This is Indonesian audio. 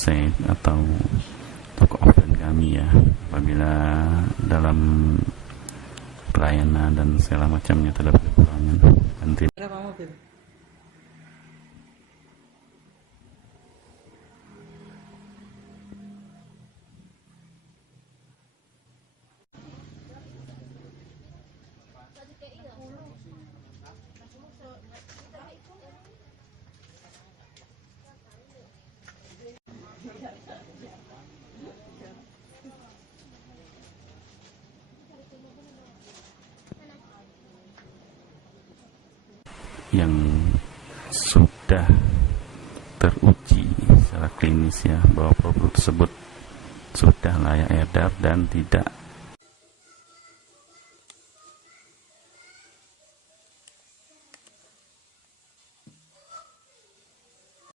website atau toko offline kami ya, apabila dalam pelayanan dan segala macamnya terdapat kekurangan. Berapa mobil? Yang sudah teruji secara klinis ya, bahwa produk tersebut sudah layak edar dan tidak